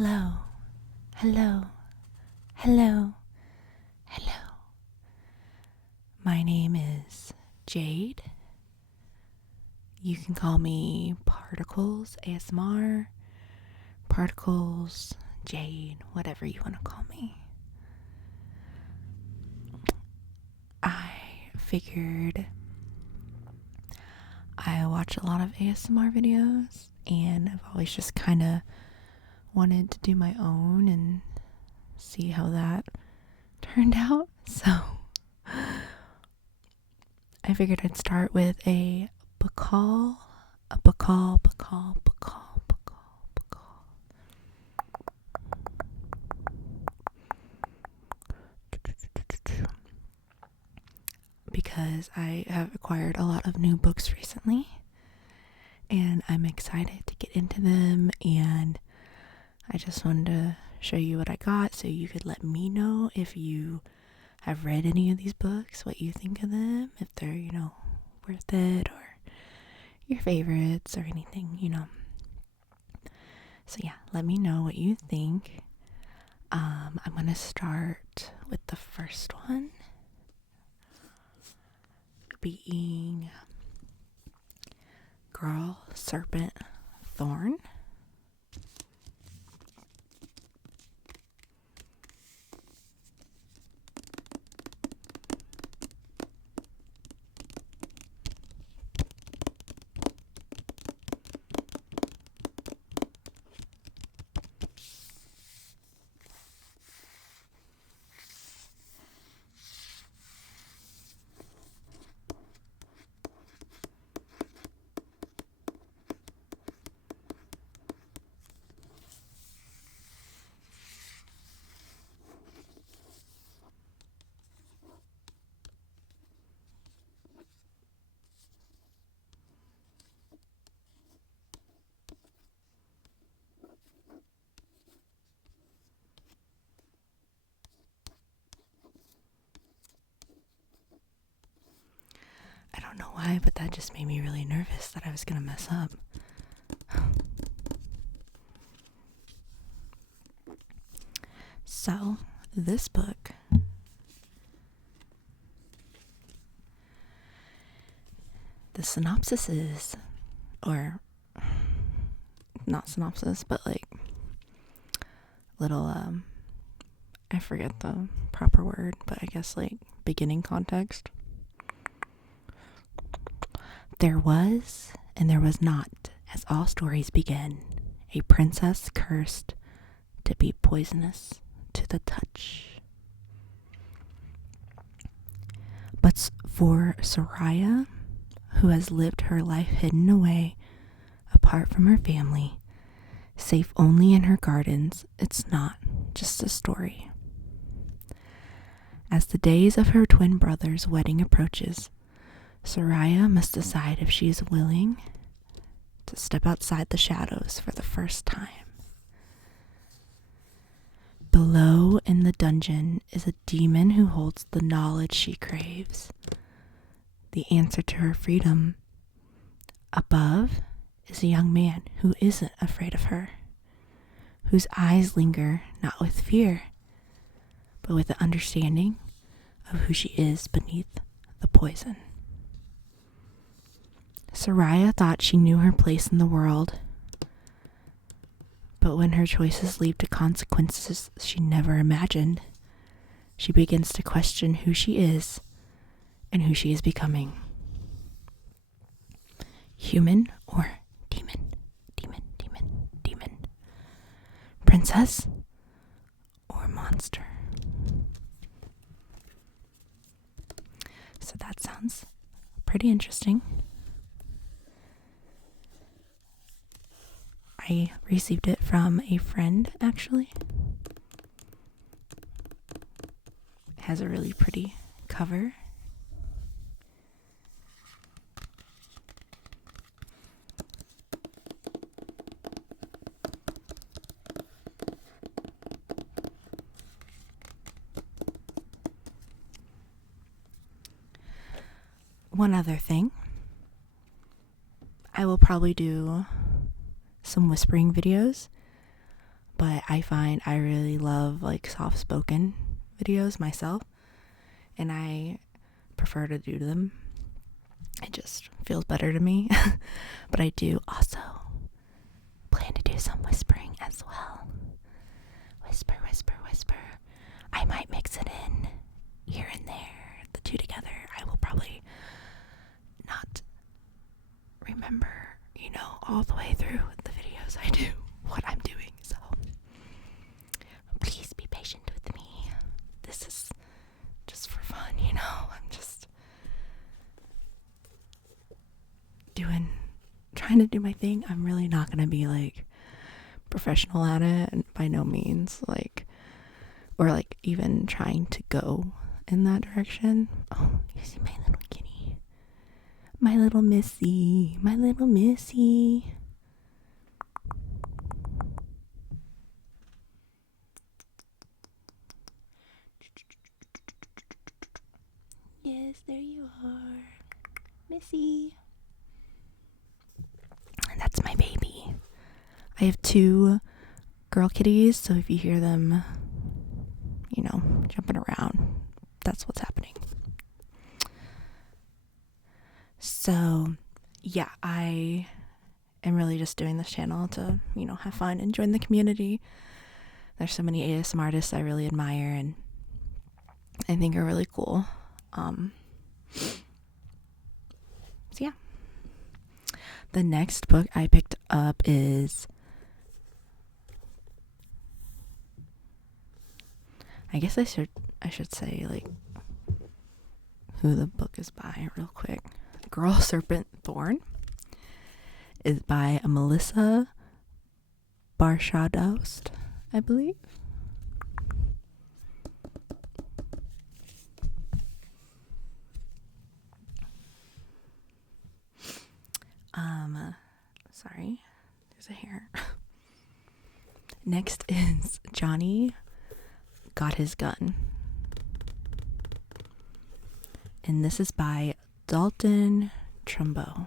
Hello, hello, hello, hello. My name is Jade. You can call me Particles ASMR, Particles, Jade, whatever you want to call me. I figured I watch a lot of ASMR videos, and I've always just kind of wanted to do my own and see how that turned out. So I figured I'd start with a book haul. Because I have acquired a lot of new books recently, and I'm excited to get into them, and I just wanted to show you what I got so you could let me know if you have read any of these books, what you think of them, if they're, worth it, or your favorites or anything, So yeah, let me know what you think. I'm gonna start with the first one being Girl, Serpent, Thorn. I don't know why, but that just made me really nervous that I was gonna mess up. So, this book the synopsis is, or not synopsis, but like little, I forget the proper word, but I guess like beginning context. There was, and there was not, as all stories begin, a princess cursed to be poisonous to the touch. But for Soraya, who has lived her life hidden away, apart from her family, safe only in her gardens, it's not just a story. As the days of her twin brother's wedding approaches, Soraya must decide if she is willing to step outside the shadows for the first time. Below in the dungeon is a demon who holds the knowledge she craves, the answer to her freedom. Above is a young man who isn't afraid of her, whose eyes linger not with fear, but with the understanding of who she is beneath the poison. Soraya thought she knew her place in the world, but when her choices lead to consequences she never imagined, she begins to question who she is and who she is becoming. Human or demon? Demon. Princess or monster? So that sounds pretty interesting. I received it from a friend, actually. It has a really pretty cover. One other thing, I will probably do some whispering videos, but I find I really love like soft-spoken videos myself, and I prefer to do them. It just feels better to me. But I do also plan to do some whispering as well. Whisper, whisper, whisper. I might mix it in here and there, the two together. I will probably not remember, all the way through the videos I do what I'm doing. So please be patient with me. This is just for fun, I'm just trying to do my thing. I'm really not gonna be like professional at it, and by no means or even trying to go in that direction. Oh, you see my little kitty, my little Missy, yes, there you are, Missy. And that's my baby. I have 2 girl kitties, so if you hear them, jumping around, that's what's happening. So, yeah, I am really just doing this channel to, have fun and join the community. There's so many ASMR artists I really admire and I think are really cool. So yeah. The next book I picked up is, I guess I should say who the book is by real quick. Girl Serpent Thorn is by Melissa Barshadost, I believe. Sorry, there's a hair. Next is Johnny Got His Gun. And this is by Dalton Trumbo.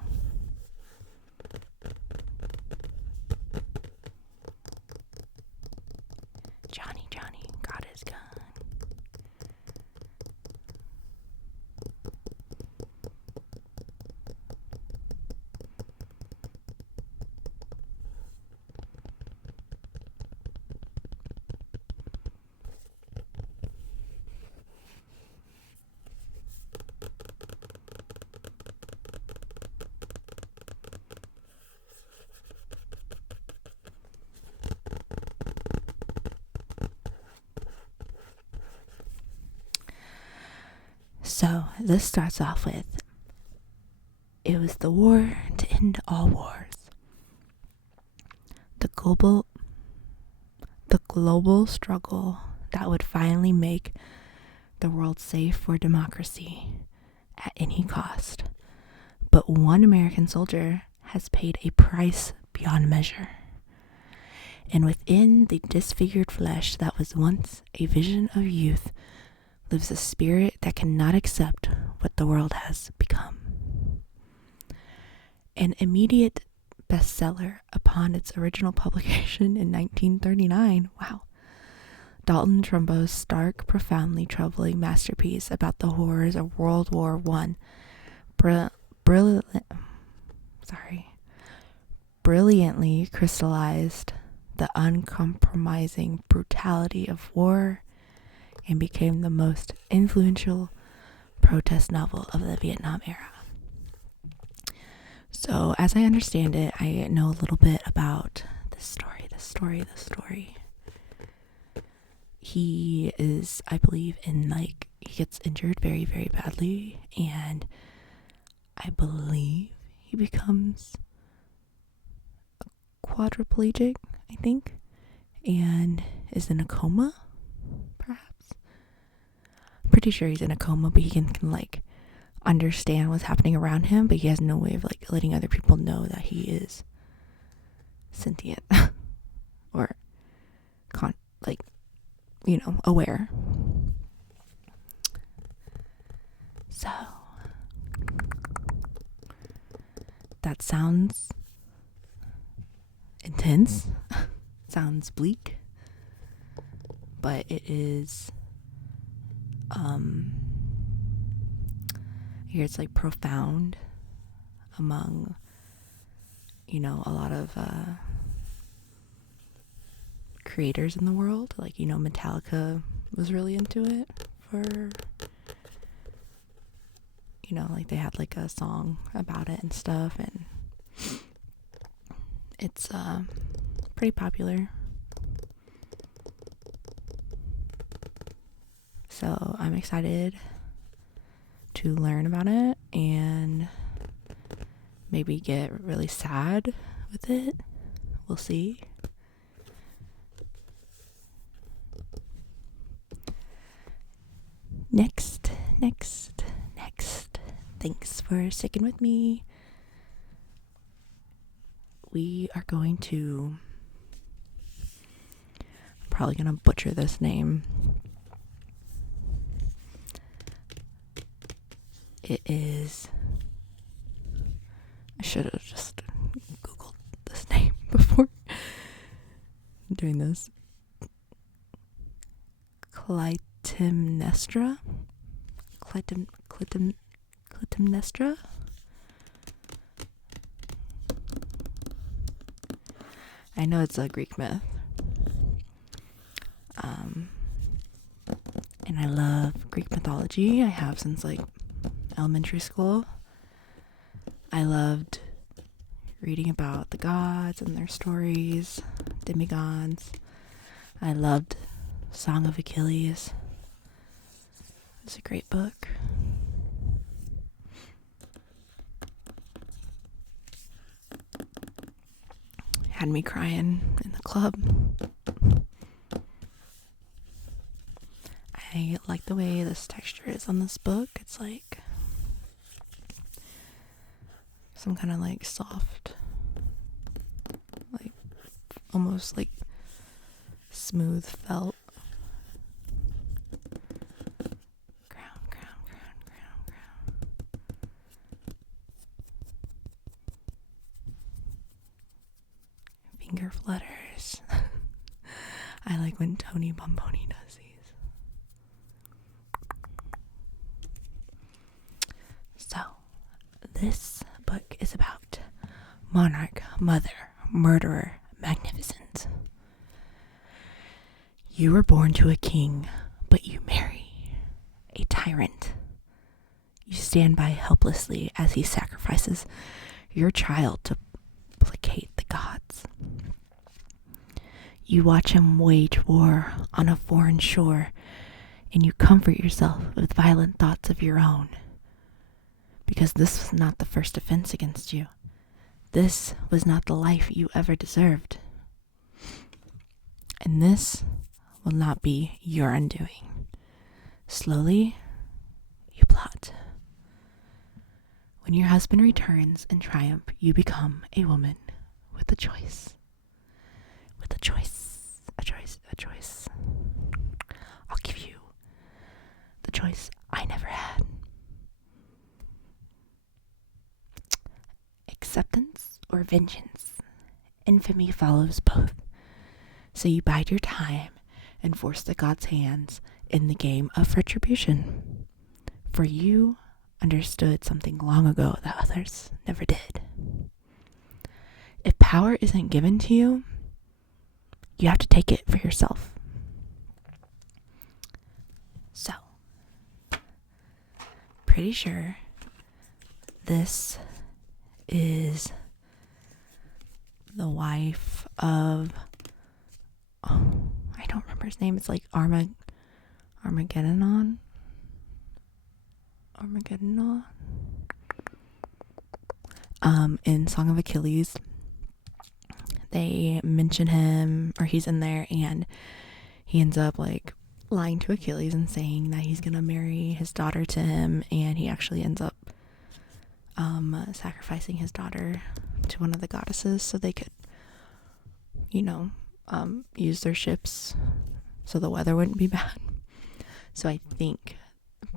Johnny got his gun. So this starts off with, it was the war to end all wars. The global struggle that would finally make the world safe for democracy at any cost. But one American soldier has paid a price beyond measure. And within the disfigured flesh that was once a vision of youth lives a spirit that cannot accept what the world has become. An immediate bestseller upon its original publication in 1939. Wow. Dalton Trumbo's stark, profoundly troubling masterpiece about the horrors of World War I brilliantly crystallized the uncompromising brutality of war and became the most influential protest novel of the Vietnam era. So, as I understand it, I know a little bit about this story. He is, I believe, he gets injured very, very badly, and I believe he becomes quadriplegic, I think, and is in a coma, perhaps. I'm pretty sure he's in a coma, but he can understand what's happening around him, but he has no way of letting other people know that he is sentient or aware. So that sounds intense. Sounds bleak. but it is, I hear it's like profound among, a lot of creators in the world. Like, Metallica was really into it for, like they had like a song about it and stuff, and it's pretty popular. So I'm excited to learn about it and maybe get really sad with it. We'll see. Next. Thanks for sticking with me. We are going to, I'm probably going to butcher this name. It is, I should have just Googled this name before doing this. Clytemnestra. I know it's a Greek myth. And I love Greek mythology. I have since like elementary school. I loved reading about the gods and their stories, demigods. I loved Song of Achilles. It's a great book. Had me crying in the club. I like the way this texture is on this book. It's like some kind of like soft, like almost like smooth felt. Finger flutters. I like when Tony Bomboni does these. So, this book is about monarch, mother, murderer, magnificent. You were born to a king, but you marry a tyrant. You stand by helplessly as he sacrifices your child to placate the gods. You watch him wage war on a foreign shore, and you comfort yourself with violent thoughts of your own. Because this was not the first offense against you. This was not the life you ever deserved. And this will not be your undoing. Slowly, you plot. When your husband returns in triumph, you become a woman with a choice. With a choice. I'll give you the choice I never had. Acceptance or vengeance. Infamy follows both. So you bide your time and force the gods' hands in the game of retribution. For you understood something long ago that others never did. If power isn't given to you, you have to take it for yourself. So, pretty sure this is the wife of, I don't remember his name. It's like Armageddon. In Song of Achilles, they mention him, or he's in there, and he ends up like lying to Achilles and saying that he's gonna marry his daughter to him, and he actually ends up sacrificing his daughter to one of the goddesses so they could, use their ships so the weather wouldn't be bad. So I think,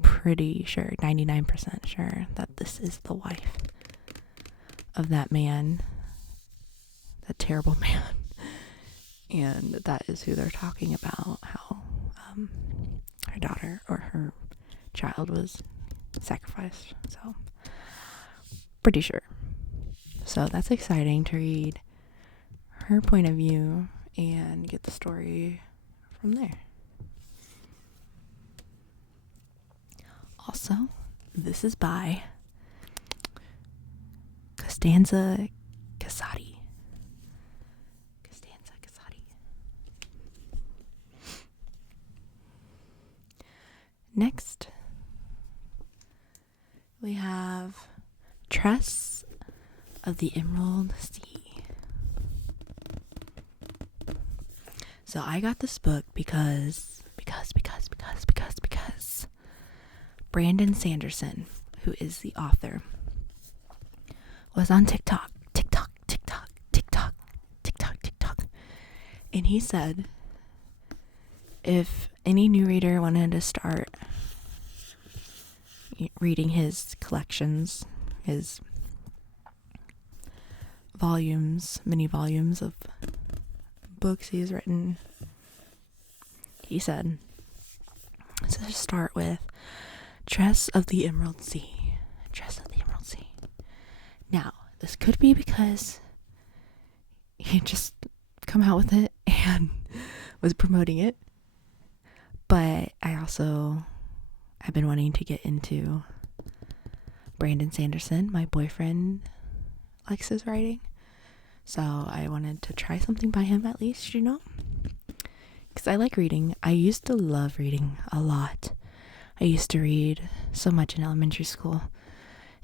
pretty sure, 99% sure, that this is the wife of that man, that terrible man. And that is who they're talking about, how her daughter or her child was sacrificed. So, pretty sure. So that's exciting to read her point of view and get the story from there. Also, this is by Costanza Casati. Next, we have Tress of the Emerald Sea. So I got this book because Brandon Sanderson, who is the author, was on TikTok. And he said if any new reader wanted to start reading his collections, his many volumes of books he has written, he said to start with Tress of the Emerald Sea. Now, this could be because he just come out with it and was promoting it, but I've been wanting to get into Brandon Sanderson. My boyfriend likes his writing, so I wanted to try something by him at least, because I like reading. I used to love reading a lot. I used to read so much in elementary school,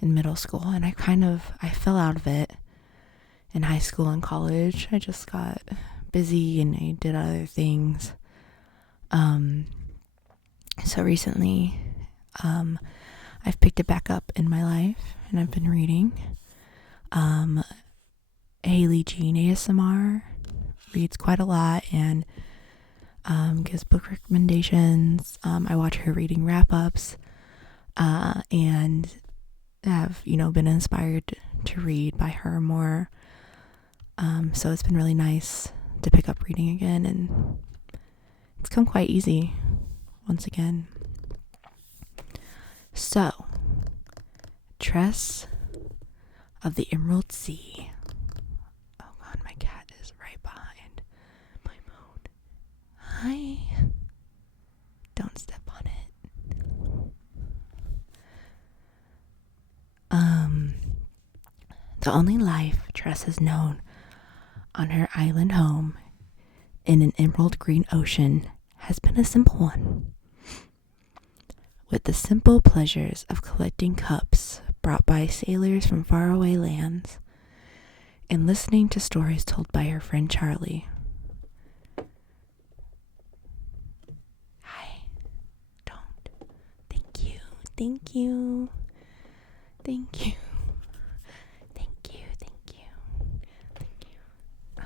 in middle school, and I fell out of it in high school and college. I just got busy and I did other things. So recently, I've picked it back up in my life and I've been reading. Haley Jean ASMR reads quite a lot and gives book recommendations. I watch her reading wrap-ups and have, been inspired to read by her more. So it's been really nice to pick up reading again, and it's come quite easy once again. So, Tress of the Emerald Sea. Oh god, my cat is right behind my phone. Hi. Don't step on it. The only life Tress has known on her island home in an emerald green ocean has been a simple one. With the simple pleasures of collecting cups brought by sailors from faraway lands and listening to stories told by her friend Charlie. Hi. Don't. Thank you. Thank you. Thank you. Thank you. Thank you. Thank you. Oh,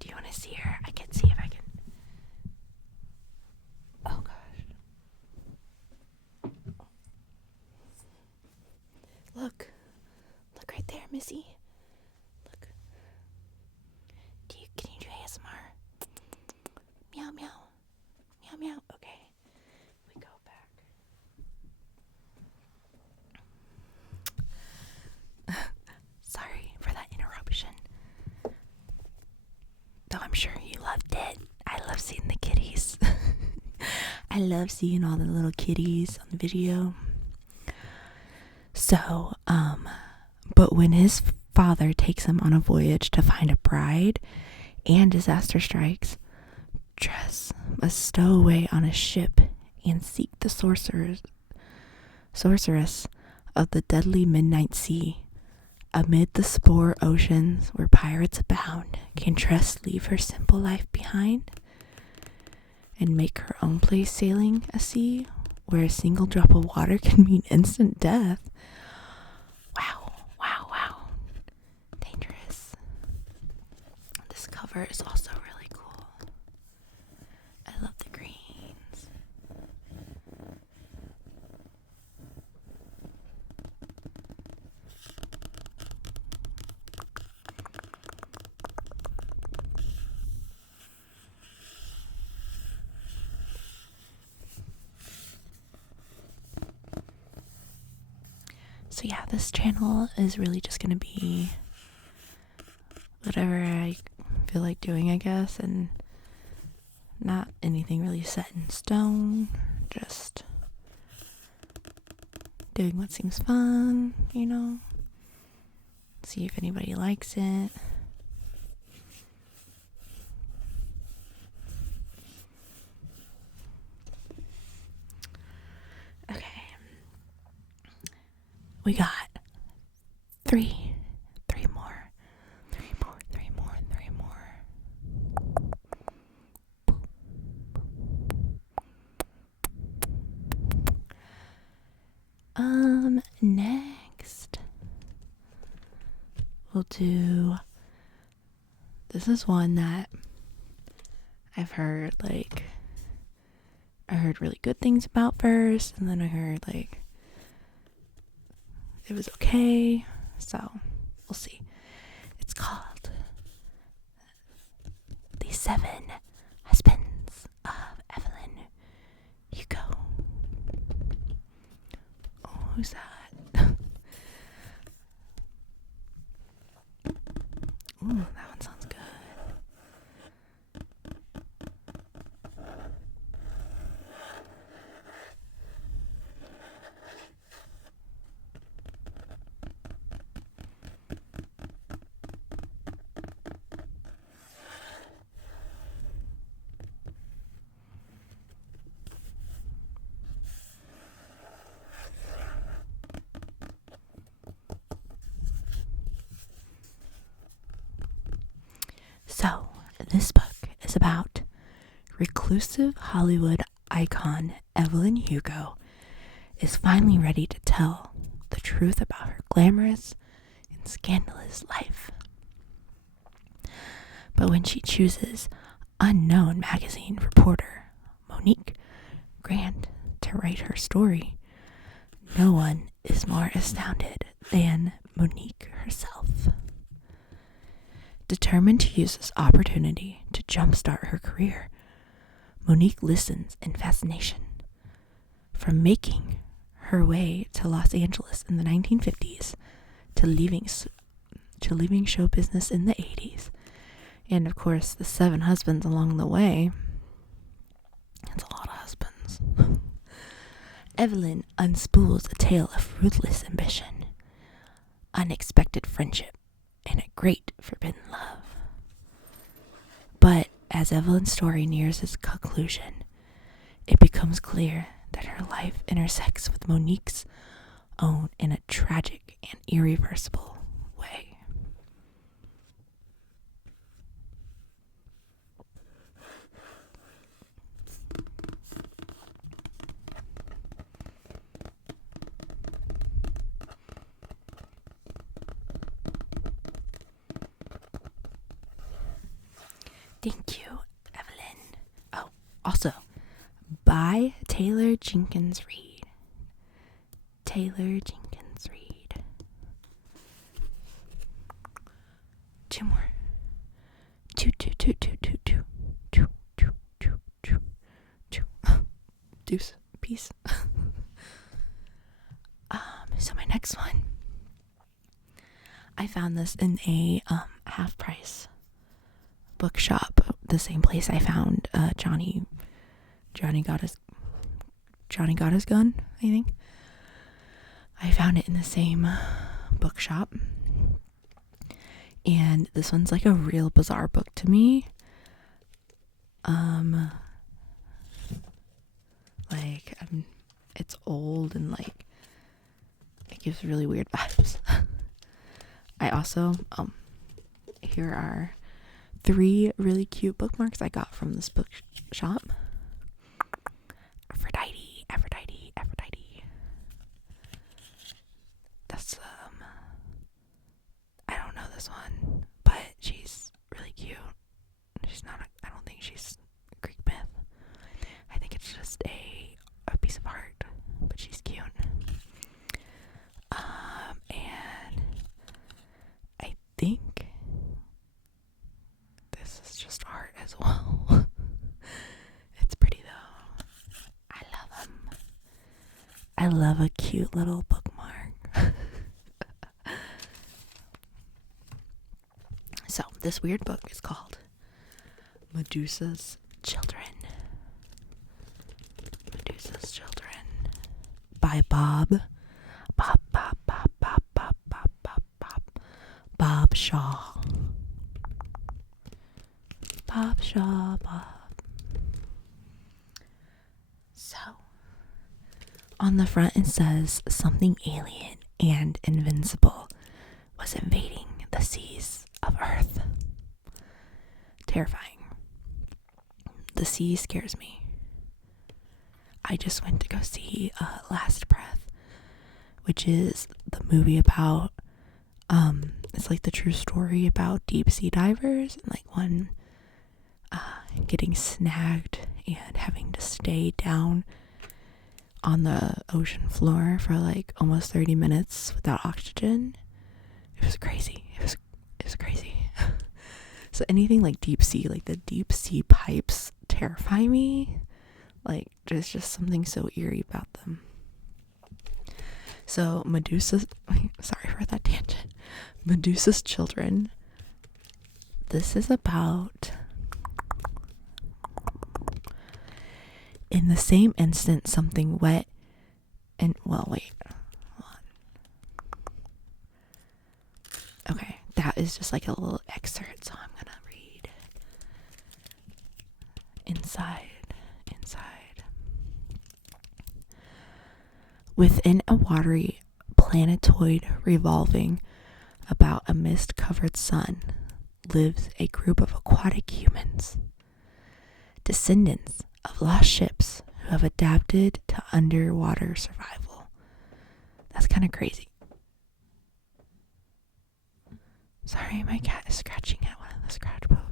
do you want to see her? I can see if I can. Oh gosh. Look. Look right there, Missy. Look. Can you do ASMR? Meow meow. Meow meow. Okay. We go back. Sorry for that interruption. Though I'm sure you loved it. I love seeing the kitties. I love seeing all the little kitties on the video. So, but when his father takes him on a voyage to find a bride and disaster strikes, Tress must stow away on a ship and seek the sorceress of the deadly midnight sea. Amid the spore oceans where pirates abound, can Tress leave her simple life behind and make her own place sailing a sea where a single drop of water can mean instant death? Wow. Dangerous. This cover is also really cool. I love the greens. So yeah, this channel is really just gonna be whatever I feel like doing, I guess, and not anything really set in stone, just doing what seems fun, see if anybody likes it. Okay, we got three more. Next we'll do, this is one that I've heard, I heard really good things about first, and then I heard, it was okay, so we'll see. It's called The 7 Husbands of Evelyn Hugo. Oh, who's that? Ooh, that one sounds good. So, this book is about reclusive Hollywood icon Evelyn Hugo is finally ready to tell the truth about her glamorous and scandalous life. But when she chooses unknown magazine reporter Monique Grant to write her story, no one is more astounded than Monique herself. Determined to use this opportunity to jumpstart her career, Monique listens in fascination. From making her way to Los Angeles in the 1950s to leaving show business in the 80s, and of course the 7 husbands along the way. That's a lot of husbands. Evelyn unspools a tale of ruthless ambition, unexpected friendship, and a great forbidden love. But as Evelyn's story nears its conclusion, it becomes clear that her life intersects with Monique's own in a tragic and irreversible way. Thank you, Evelyn. Oh, also, by Taylor Jenkins Reid. Taylor Jenkins Reid. 2 more. Two. Deuce. Peace. So my next one, I found this in a half price bookshop, the same place I found Johnny got his gun, I think. I found it in the same bookshop, and this one's like a real bizarre book to me. It's old and it gives really weird vibes. I also here are 3 really cute bookmarks I got from this bookshop. Aphrodite. That's I don't know this one, but she's really cute. She's not I don't think she's Greek myth. I think it's just a piece of art, but she's cute. And I think this is just art as well. It's pretty though. I love them. I love a cute little bookmark. this weird book is called Medusa's Children. Medusa's Children by Bob Shaw. So, on the front it says something alien and invincible was invading the seas of Earth. Terrifying. The sea scares me. I just went to go see Last Breath, which is the movie about it's like the true story about deep sea divers, and like one getting snagged and having to stay down on the ocean floor for like almost 30 minutes without oxygen. It was crazy. It was crazy. So anything like deep sea, like the deep sea pipes terrify me. Like there's just something so eerie about them. So sorry for that tangent. Medusa's Children. This is about, in the same instant something wet and, well, wait, hold on. Okay, that is just like a little excerpt, so I'm gonna read. Inside. Within a watery planetoid revolving about a mist-covered sun lives a group of aquatic humans, descendants of lost ships who have adapted to underwater survival. That's kind of crazy. Sorry, my cat is scratching at one of the scratch posts.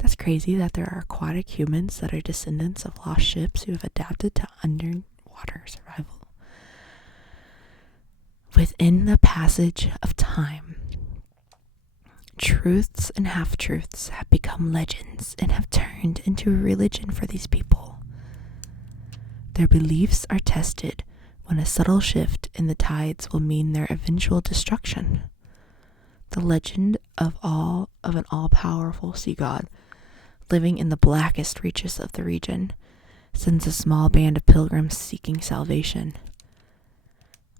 That's crazy that there are aquatic humans that are descendants of lost ships who have adapted to underwater survival. Within the passage of time, truths and half-truths have become legends and have turned into a religion for these people. Their beliefs are tested when a subtle shift in the tides will mean their eventual destruction. The legend of an all-powerful sea god living in the blackest reaches of the region sends a small band of pilgrims seeking salvation.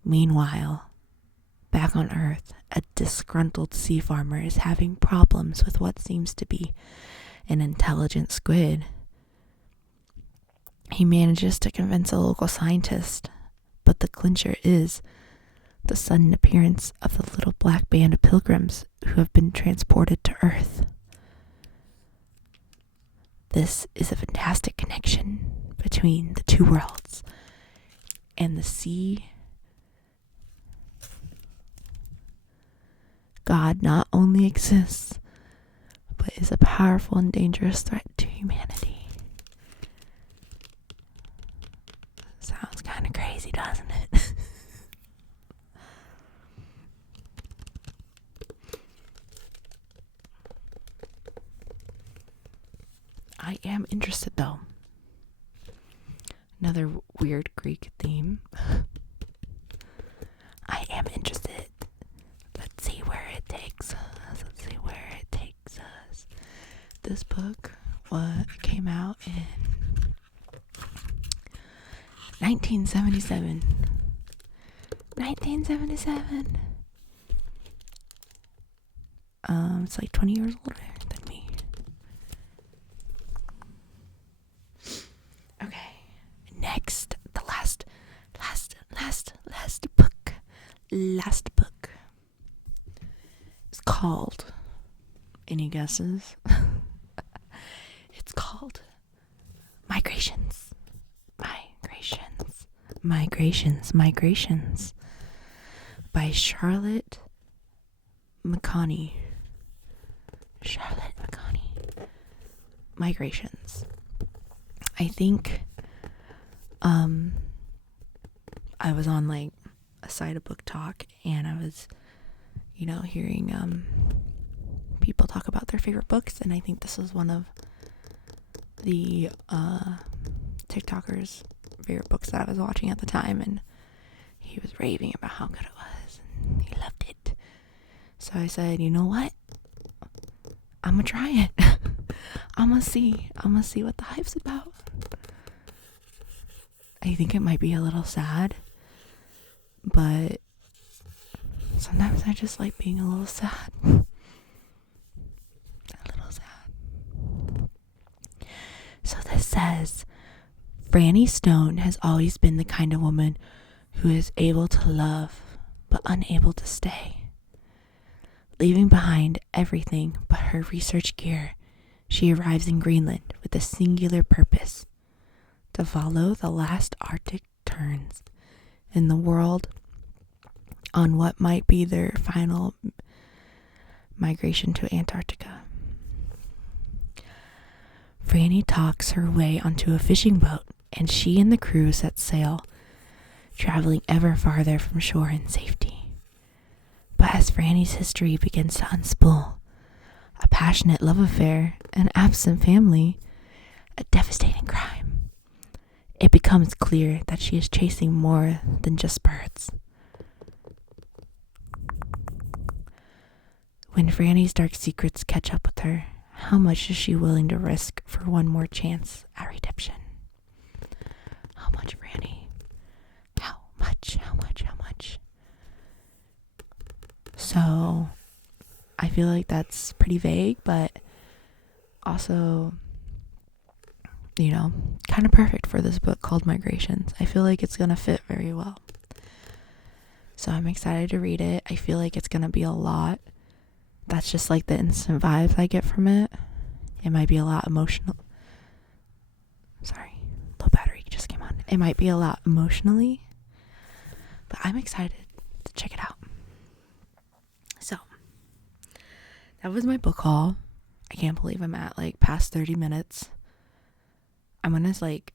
Meanwhile, back on Earth, a disgruntled sea farmer is having problems with what seems to be an intelligent squid. He manages to convince a local scientist, but the clincher is the sudden appearance of the little black band of pilgrims who have been transported to Earth. This is a fantastic connection between the two worlds, and the sea God not only exists, but is a powerful and dangerous threat to humanity. Sounds kind of crazy, doesn't it? I am interested, though. Another weird Greek theme. I am interested. Let's see where it takes us. This book came out in 1977. It's like 20 years older than me. Okay, next, the last book. Last book is called, any guesses? It's called Migrations by Charlotte McConney. Migrations. I think I was on like a site of Book Talk, and I was, hearing people talk about their favorite books, and I think this was one of the TikTokers' favorite books that I was watching at the time, and he was raving about how good it was, and he loved it. So I said, you know what? I'm gonna try it. I'm gonna see what the hype's about. I think it might be a little sad, but sometimes I just like being a little sad. A little sad. So this says, Franny Stone has always been the kind of woman who is able to love but unable to stay. Leaving behind everything but her research gear, she arrives in Greenland with a singular purpose: to follow the last Arctic terns in the world on what might be their final migration to Antarctica. Franny talks her way onto a fishing boat, and she and the crew set sail, traveling ever farther from shore in safety. But as Franny's history begins to unspool, a passionate love affair, an absent family, a devastating crime, it becomes clear that she is chasing more than just birds. When Franny's dark secrets catch up with her, how much is she willing to risk for one more chance at redemption? How much, Franny? How much? So, I feel like that's pretty vague, but also, kind of perfect for this book called Migrations. I feel like it's going to fit very well. So I'm excited to read it. I feel like it's going to be a lot. That's just like the instant vibes I get from it. It might be a lot emotional. Sorry, low battery just came on. It might be a lot emotionally, but I'm excited to check it out. So, that was my book haul. I can't believe I'm at past 30 minutes. I'm gonna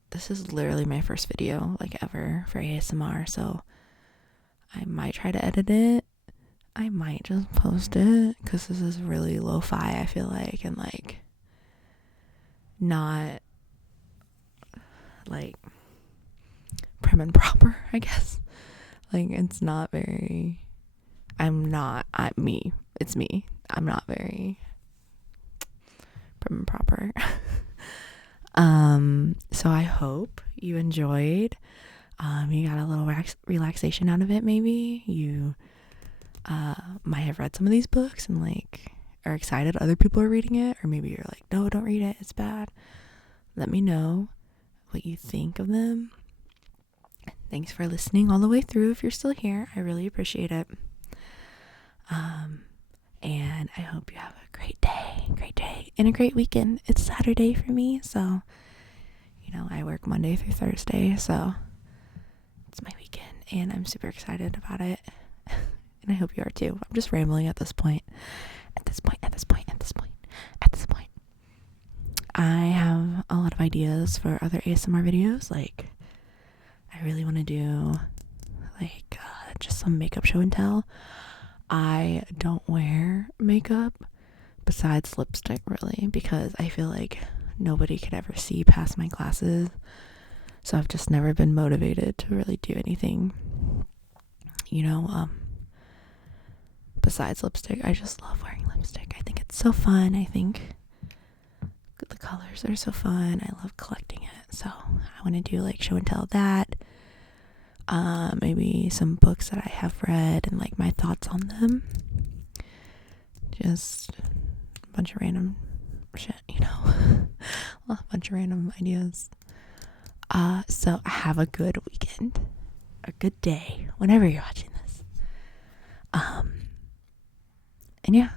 this is literally my first video ever for ASMR, so I might try to edit it. I might just post it because this is really lo-fi, I feel like, and not prim and proper, I guess. It's not very, it's me. I'm not very prim and proper. So I hope you enjoyed. You got a little relaxation out of it. Maybe you might have read some of these books and are excited other people are reading it, or maybe you're like, no, don't read it, it's bad. Let me know what you think of them. Thanks for listening all the way through. If you're still here, I really appreciate it. And I hope you have a great day and a great weekend. It's Saturday for me, so I work Monday through Thursday, so it's my weekend and I'm super excited about it. And I hope you are too. I'm just rambling at this point. I have a lot of ideas for other ASMR videos. I really want to do just some makeup show and tell. I don't wear makeup besides lipstick, really, because I feel like nobody could ever see past my glasses. So I've just never been motivated to really do anything, besides lipstick. I just love wearing lipstick. I think it's so fun. I think the colors are so fun. I love collecting it. So I want to do show and tell that. Maybe some books that I have read and my thoughts on them. Just a bunch of random shit, a bunch of random ideas. So have a good weekend, a good day, whenever you're watching this. And yeah,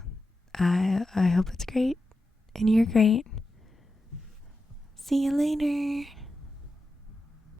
I hope it's great and you're great. See you later.